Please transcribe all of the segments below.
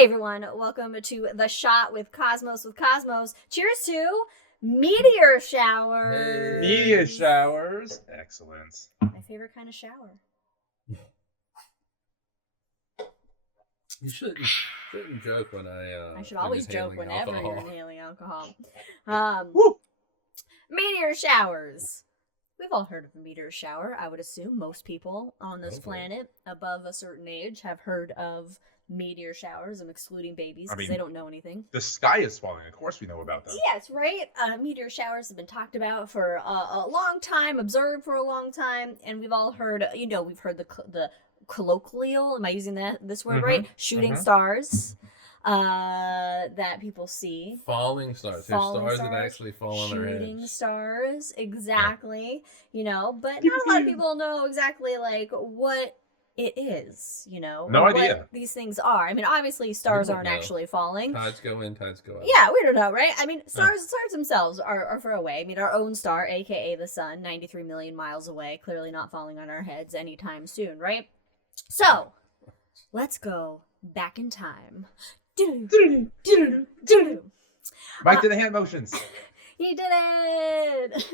Hey everyone, welcome to The Shot with Cosmos. Cheers to Meteor Showers. Meteor Showers. Excellent. My favorite kind of shower. You shouldn't joke when I should always joke whenever you're inhaling alcohol. Meteor showers. We've all heard of a meteor shower. I would assume most people on this planet above a certain age have heard of meteor showers. I'm excluding babies because they don't know anything. The sky is falling. Of course we know about them. Yes, right? Meteor showers have been talked about for a long time, observed for a long time, and we've all heard, we've heard the colloquial, am I using this word right? Shooting stars that people see. Falling stars. There's stars that actually fall on their heads. Shooting stars, exactly. But not a lot of people know exactly, what it is, No idea. What these things are. I mean, obviously, stars aren't actually falling. Tides go in, tides go out. Yeah, we don't know, right? I mean, stars themselves are far away. I mean, our own star, aka the sun, 93 million miles away, clearly not falling on our heads anytime soon, right? So, let's go back in time. Mike did the hand motions. He did it!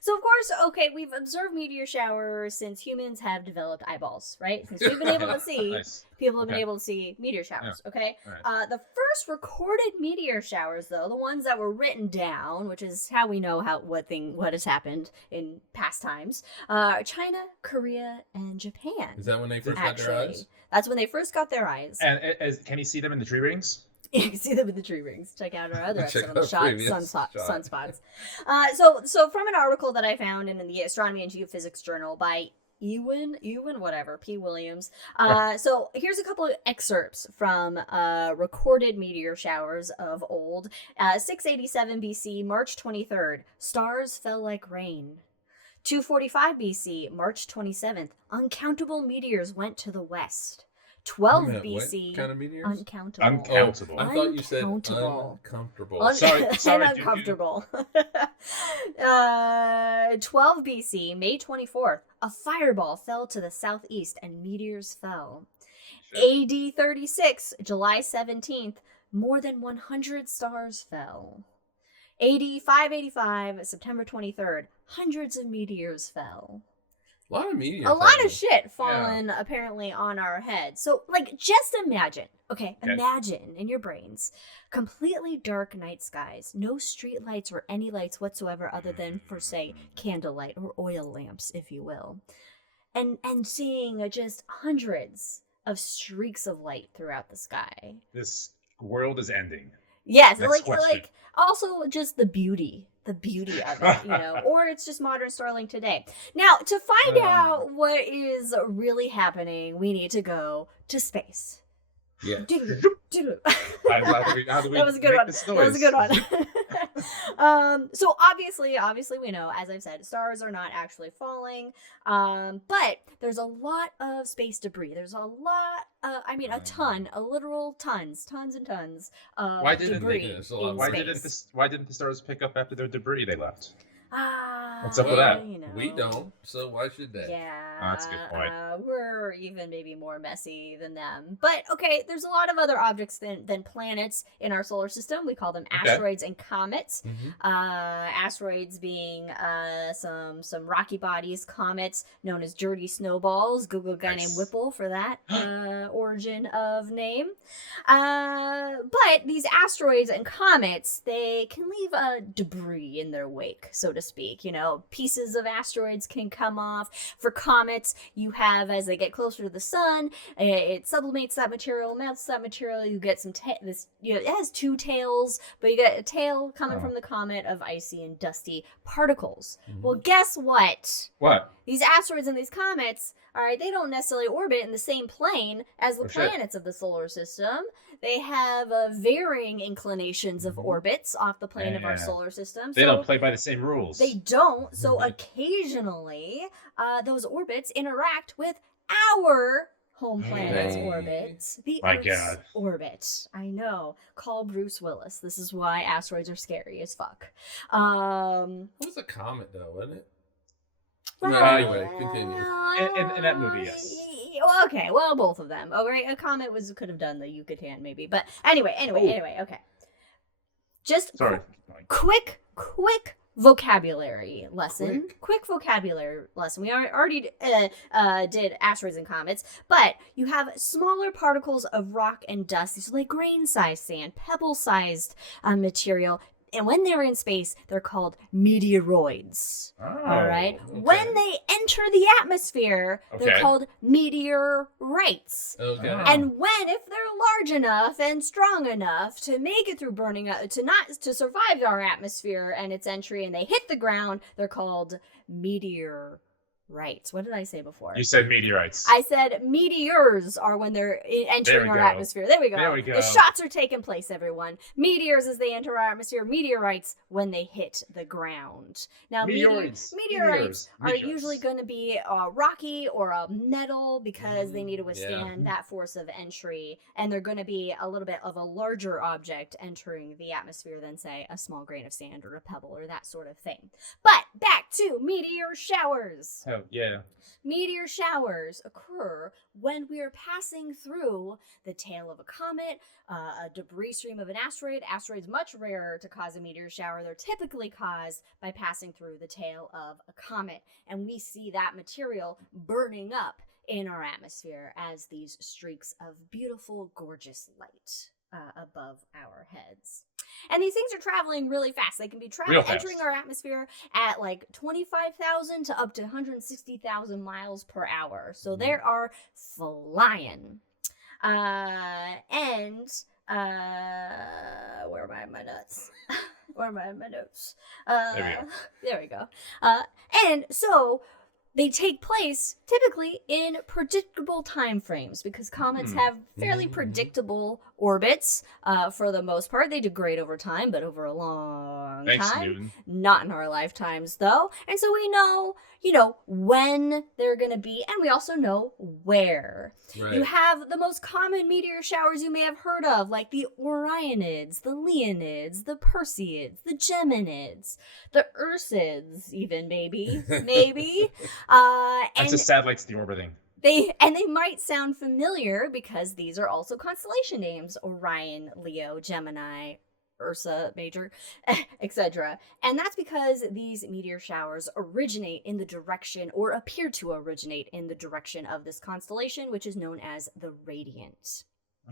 So, of course, we've observed meteor showers since humans have developed eyeballs, right? Since we've been able to see, Nice. people have been able to see meteor showers, okay? Right. The first recorded meteor showers, though, the ones that were written down, which is how we know what has happened in past times, China, Korea, and Japan. Is that when they first got their eyes? That's when they first got their eyes. And can you see them in the tree rings? You can see them in the tree rings. Check out our other episode on the sunspots. So from an article that I found in the Astronomy and Geophysics Journal by P. Williams. So here's a couple of excerpts from recorded meteor showers of old. 687 BC, March 23rd, stars fell like rain. 245 BC, March 27th, uncountable meteors went to the west. 12 BC. What kind of meteors? Uncountable. Uncountable. I thought you said Uncountable. uncomfortable. Sorry, uncomfortable. 12 BC, May 24th, a fireball fell to the southeast and meteors fell. AD 36, July 17th, more than 100 stars fell. AD 585, September 23rd, hundreds of meteors fell. A lot of meteors. A lot of shit falling apparently on our heads. So, just imagine, imagine in your brains, completely dark night skies, no street lights or any lights whatsoever other than for, say, candlelight or oil lamps, if you will. And seeing just hundreds of streaks of light throughout the sky. This world is ending. Yes, Next question. also just the beauty of it, or it's just modern Starlink today. Now, to find out what is really happening, we need to go to space. Yeah. That was was a good one. So obviously we know, as I've said, stars are not actually falling, but there's a lot of space debris. There's a lot, literal tons and tons of debris in space. Why didn't the stars pick up after their debris they left? What's up with that? We don't, so why should they? Yeah, that's a good point. We're even maybe more messy than them. But, there's a lot of other objects than planets in our solar system. We call them asteroids and comets. Asteroids being some rocky bodies, comets known as dirty snowballs. Google a guy named Whipple for that origin of name. But these asteroids and comets, they can leave debris in their wake, so to speak. Pieces of asteroids can come off. For comets, you have, as they get closer to the sun, it sublimates that material, melts that material. You get some it has two tails, but you get a tail coming from the comet of icy and dusty particles. Well, guess what? What? These asteroids and these comets, they don't necessarily orbit in the same plane as the planets of the solar system. They have varying inclinations of orbits off the plane of our solar system. They don't play by the same rules. They don't. So occasionally, those orbits interact with our home planet's orbits. The Earth's orbit. I know. Call Bruce Willis. This is why asteroids are scary as fuck. It was a comet, though, wasn't it? Well, anyway, continue. In that movie, yes. Okay, well, both of them. Oh, right, a comet could have done the Yucatan maybe, but anyway, okay. Just quick vocabulary lesson. Quick vocabulary lesson. We already did asteroids and comets, but you have smaller particles of rock and dust. These are like grain-sized sand, pebble-sized material. And when they're in space, they're called meteoroids. All right. Okay. When they enter the atmosphere, they're called meteorites. Okay. And if they're large enough and strong enough to make it through burning up, to survive our atmosphere and its entry, and they hit the ground, they're called meteorites. What did I say before? You said meteorites. I said meteors are when they're entering our atmosphere. There we go. The shots are taking place, everyone. Meteors as they enter our atmosphere. Meteorites when they hit the ground. Now, meteorites are usually going to be rocky or a metal because they need to withstand that force of entry. And they're going to be a little bit of a larger object entering the atmosphere than, say, a small grain of sand or a pebble or that sort of thing. But back to meteor showers. Yeah. Meteor showers occur when we are passing through the tail of a comet, a debris stream of an asteroid. Asteroids much rarer to cause a meteor shower. They're typically caused by passing through the tail of a comet. And we see that material burning up in our atmosphere as these streaks of beautiful, gorgeous light above our heads. And these things are traveling really fast. They can be entering our atmosphere at like 25,000 to up to 160,000 miles per hour. So they are flying. Where are my notes? Where are my notes? There we go. And so they take place typically in predictable time frames because comets have fairly predictable orbits for the most part. They degrade over time, but over a long time. Newton. Not in our lifetimes, though. And so we know, when they're going to be, and we also know where. Right. You have the most common meteor showers you may have heard of, like the Orionids, the Leonids, the Perseids, the Geminids, the Ursids, even maybe. That's just satellites deorbiting. They might sound familiar because these are also constellation names: Orion, Leo, Gemini, Ursa Major, etc. And that's because these meteor showers originate in the direction, or appear to originate in the direction of this constellation, which is known as the radiant.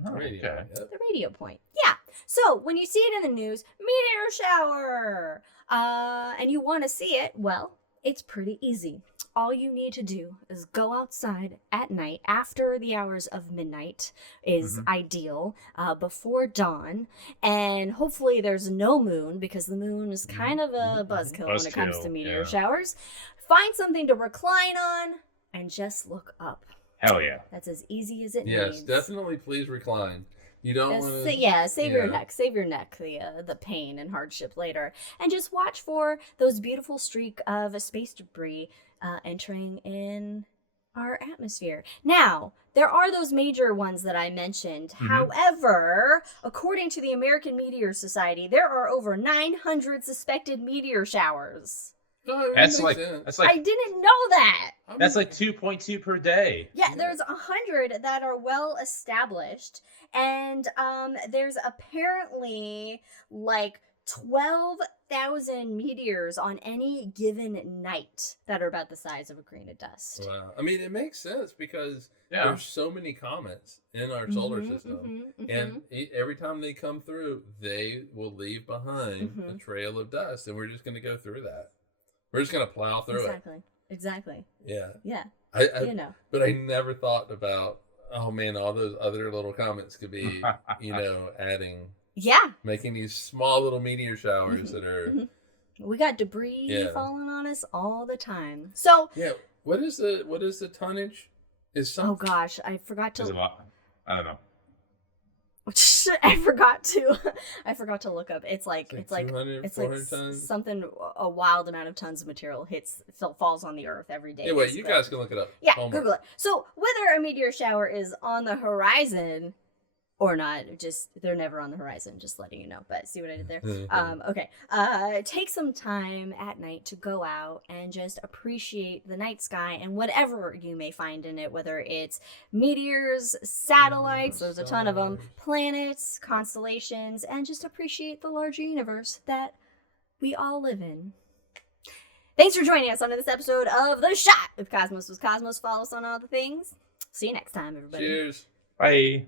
Oh, okay. The radio point. Yeah. So when you see it in the news, meteor shower, and you want to see it, well, it's pretty easy. All you need to do is go outside at night after the hours of midnight is ideal, before dawn, and hopefully there's no moon because the moon is kind of a buzzkill when it comes to meteor showers. Find something to recline on and just look up. Hell yeah. That's as easy as it needs. Yes, definitely please recline. You don't want to... Save your neck. Save your neck, the pain and hardship later. And just watch for those beautiful streak of space debris entering in our atmosphere. Now, there are those major ones that I mentioned. However, according to the American Meteor Society, there are over 900 suspected meteor showers. That's like I didn't know that. That's like 2.2 per day. Yeah, there's 100 that are well established, and there's apparently like 12,000 meteors on any given night that are about the size of a grain of dust. Wow. I mean, it makes sense because there's so many comets in our solar system. And every time they come through, they will leave behind a trail of dust. And we're just going to go through that. We're just going to plow through it. Exactly. Yeah. Yeah. But I never thought about, oh man, all those other little comets could be, adding... Yeah. Making these small little meteor showers that are... We got debris falling on us all the time. So... Yeah. What is the tonnage? Oh gosh, I forgot to... Is it a lot? I don't know. I forgot to look up. It's like 200, 400 tons? Something, a wild amount of tons of material falls on the earth every day. Anyway, you guys can look it up. Yeah, Google it. So whether a meteor shower is on the horizon or not, just they're never on the horizon, just letting you know. But see what I did there? Okay. Take some time at night to go out and just appreciate the night sky and whatever you may find in it, whether it's meteors, satellites, there's a ton of them, planets, constellations, and just appreciate the larger universe that we all live in. Thanks for joining us on this episode of The Shot. If Cosmos was Cosmos, follow us on all the things. See you next time, everybody. Cheers. Bye.